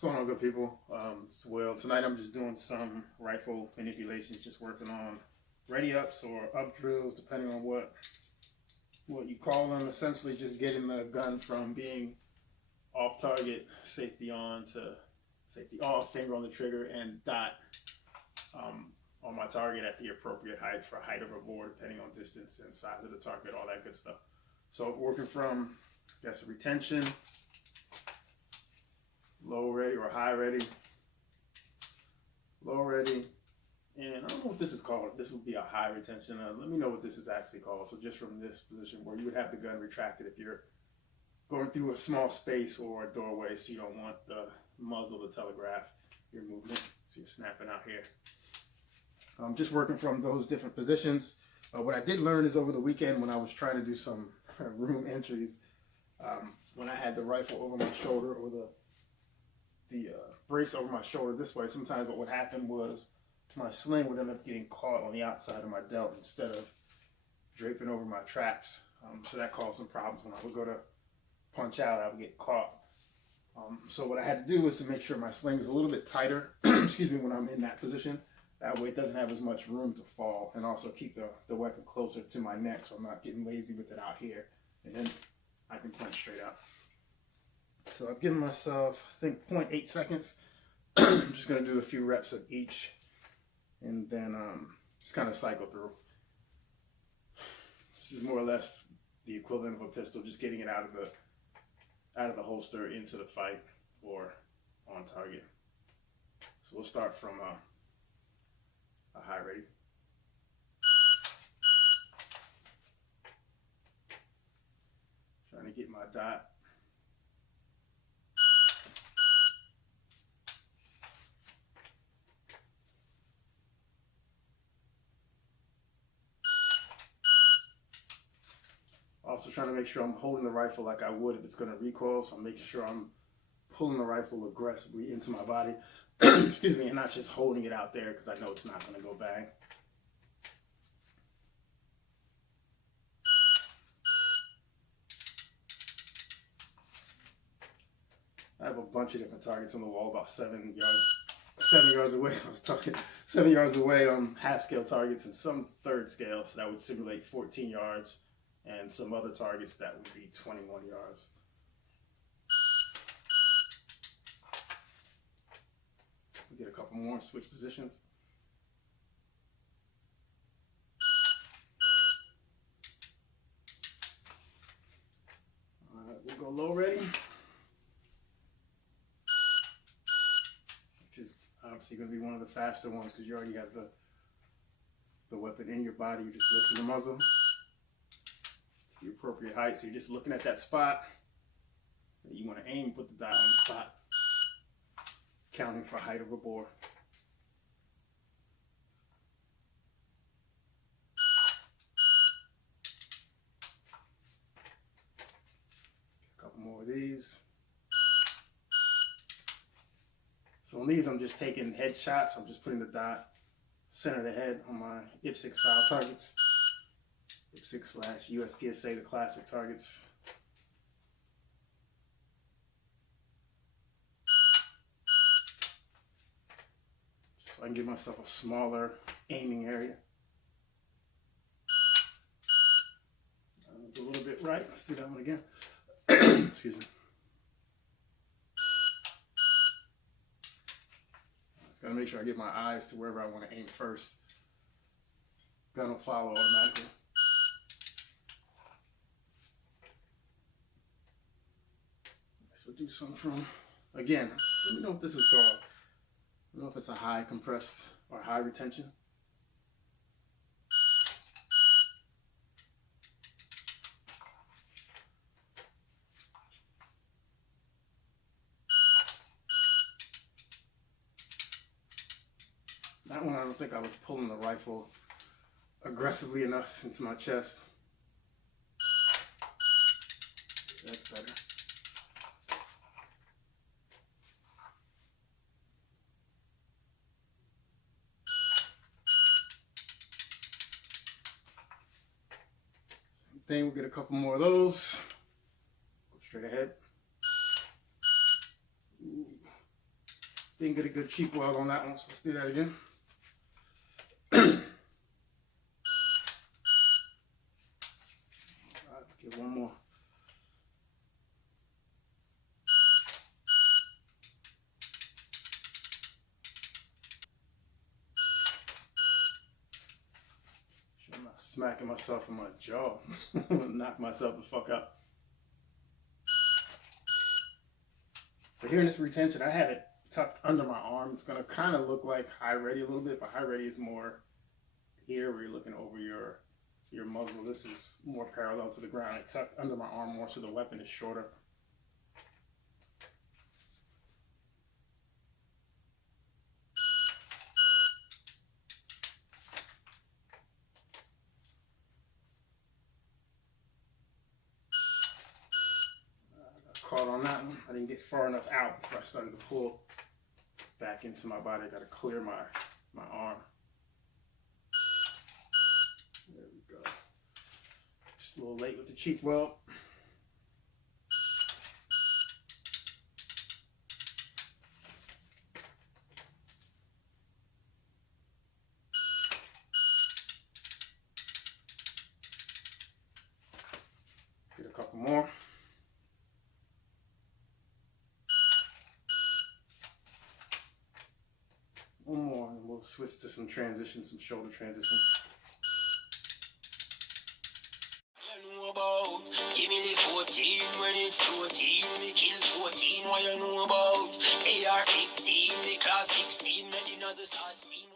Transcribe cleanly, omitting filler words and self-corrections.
What's going on, good people? It's Will. Tonight I'm just doing some rifle manipulations, just working on ready ups or up drills, depending on what you call them. Essentially just getting the gun from being off target, safety on, to safety off, finger on the trigger, and dot on my target at the appropriate height for height of a bore, depending on distance and size of the target, all that good stuff. So working from, I guess, retention, low ready or high ready, low ready, and I don't know what this is called. This would be a high retention. Let me know what this is actually called. So just from this position where you would have the gun retracted if you're going through a small space or a doorway, so you don't want the muzzle to telegraph your movement. So you're snapping out here. Just working from those different positions. What I did learn is over the weekend when I was trying to do some room entries, when I had the rifle over my shoulder or the brace over my shoulder this way, sometimes what would happen was my sling would end up getting caught on the outside of my delt instead of draping over my traps. So that caused some problems. When I would go to punch out, I would get caught. So what I had to do was to make sure my sling is a little bit tighter, excuse me, when I'm in that position. That way it doesn't have as much room to fall, and also keep the weapon closer to my neck so I'm not getting lazy with it out here. And then I can punch straight out. So I've given myself, I think, 0.8 seconds. I'm just going to do a few reps of each, and then just kind of cycle through. This is more or less the equivalent of a pistol, just getting it out of the holster into the fight or on target. So we'll start from a high ready. Trying to get my dot. Also trying to make sure I'm holding the rifle like I would if it's going to recoil, so I'm making sure I'm pulling the rifle aggressively into my body, excuse me, and not just holding it out there because I know it's not going to go bang. I have a bunch of different targets on the wall, about 7 yards away. I was talking 7 yards away on half scale targets and some third scale, so that would simulate 14 yards. And some other targets that would be 21 yards. We get a couple more, switch positions. All right, we'll go low ready. Which is obviously going to be one of the faster ones because you already have the weapon in your body. You're just lifting the muzzle. The appropriate height, so you're just looking at that spot that you want to aim, put the dot on the spot, counting for height of a bore. A couple more of these. So on these I'm just taking headshots. I'm just putting the dot center of the head on my IPSC style targets. IPSC/USPSA, the classic targets. So I can give myself a smaller aiming area. It's a little bit right. Let's do that one again. Excuse me. Just gotta make sure I get my eyes to wherever I want to aim first. Gun will follow automatically. So do some from, again, let me know what this is called. I don't know if it's a high compressed or high retention. That one I don't think I was pulling the rifle aggressively enough into my chest. That's better. Then we'll get a couple more of those. Go straight ahead. Ooh. Didn't get a good cheek weld on that one, so let's do that again. Get one more. I'm not smacking myself in my jaw. Knock myself the fuck up. So here in this retention, I have it tucked under my arm. It's going to kind of look like high ready a little bit, but high ready is more here where you're looking over your muzzle. This is more parallel to the ground. It's tucked under my arm more, so the weapon is shorter. Caught on that one. I didn't get far enough out before I started to pull back into my body. I got to clear my arm. There we go. Just a little late with the cheek weld. Get a couple more. One more, and we'll switch to some transitions, some shoulder transitions. You know about, give me the 14, when it's 14, me kill 14, what you know about, AR-15, the class 16, make another start steam.